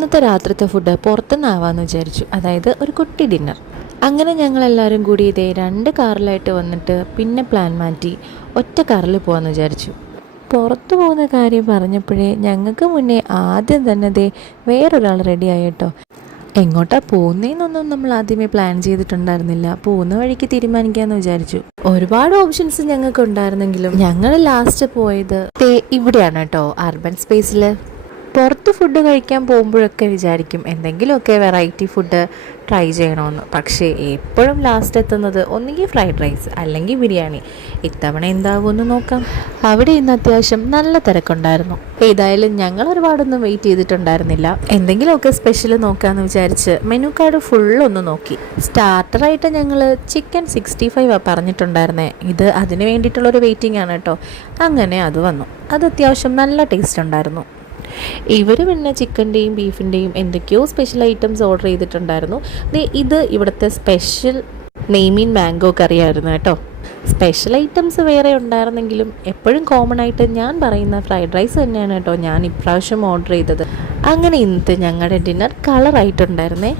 ഇന്നത്തെ രാത്രിത്തെ ഫുഡ് പുറത്തുനിന്നാവാമെന്ന് വിചാരിച്ചു, അതായത് ഒരു കുട്ടി ഡിന്നർ. അങ്ങനെ ഞങ്ങളെല്ലാവരും കൂടി ഇതേ 2 കാറിലായിട്ട് വന്നിട്ട് പിന്നെ പ്ലാൻ മാറ്റി ഒറ്റ കാറിൽ പോകാമെന്ന് വിചാരിച്ചു. പുറത്തു പോകുന്ന കാര്യം പറഞ്ഞപ്പോഴേ ഞങ്ങൾക്ക് മുന്നേ ആദ്യം തന്നെ ദേ വേറൊരാൾ റെഡിയായി കേട്ടോ. എങ്ങോട്ടാ പോകുന്നതെന്നൊന്നും നമ്മൾ ആദ്യമേ പ്ലാൻ ചെയ്തിട്ടുണ്ടായിരുന്നില്ല. പോകുന്ന വഴിക്ക് തീരുമാനിക്കാമെന്ന് വിചാരിച്ചു. ഒരുപാട് ഓപ്ഷൻസ് ഞങ്ങൾക്ക് ഉണ്ടായിരുന്നെങ്കിലും ഞങ്ങൾ ലാസ്റ്റ് പോയത് ഇവിടെയാണ് കേട്ടോ, അർബൻ സ്പേസിൽ. പുറത്ത് ഫുഡ് കഴിക്കാൻ പോകുമ്പോഴൊക്കെ വിചാരിക്കും എന്തെങ്കിലുമൊക്കെ വെറൈറ്റി ഫുഡ് ട്രൈ ചെയ്യണമെന്ന്. പക്ഷേ എപ്പോഴും ലാസ്റ്റ് എത്തുന്നത് ഒന്നുകിൽ ഫ്രൈഡ് റൈസ് അല്ലെങ്കിൽ ബിരിയാണി. ഇത്തവണ എന്താകുമെന്ന് നോക്കാം. അവിടെ ഇന്ന് അത്യാവശ്യം നല്ല തിരക്കുണ്ടായിരുന്നു. ഏതായാലും ഞങ്ങൾ ഒരുപാടൊന്നും വെയിറ്റ് ചെയ്തിട്ടുണ്ടായിരുന്നില്ല. എന്തെങ്കിലുമൊക്കെ സ്പെഷ്യൽ നോക്കാമെന്ന് വിചാരിച്ച് മെനു കാർഡ് ഫുള്ളൊന്ന് നോക്കി. സ്റ്റാർട്ടറായിട്ട് ഞങ്ങൾ ചിക്കൻ 65 പറഞ്ഞിട്ടുണ്ടായിരുന്നേ. ഇത് അതിന് വേണ്ടിയിട്ടുള്ളൊരു വെയിറ്റിംഗ് ആണ് കേട്ടോ. അങ്ങനെ അത് വന്നു. അത് അത്യാവശ്യം നല്ല ടേസ്റ്റ് ഉണ്ടായിരുന്നു. ഇവർ പിന്നെ ചിക്കൻ്റെയും ബീഫിൻ്റെയും എന്തൊക്കെയോ സ്പെഷ്യൽ ഐറ്റംസ് ഓർഡർ ചെയ്തിട്ടുണ്ടായിരുന്നു. ഇത് ഇവിടുത്തെ സ്പെഷ്യൽ നെയ്മീൻ മാംഗോ കറിയായിരുന്നു കേട്ടോ. സ്പെഷ്യൽ ഐറ്റംസ് വേറെ ഉണ്ടായിരുന്നെങ്കിലും എപ്പോഴും കോമൺ ആയിട്ട് ഞാൻ പറയുന്ന ഫ്രൈഡ് റൈസ് തന്നെയാണ് കേട്ടോ ഞാൻ ഇപ്രാവശ്യം ഓർഡർ ചെയ്തത്. അങ്ങനെ ഇന്നത്തെ ഞങ്ങളുടെ ഡിന്നർ കളറായിട്ടുണ്ടായിരുന്നേ.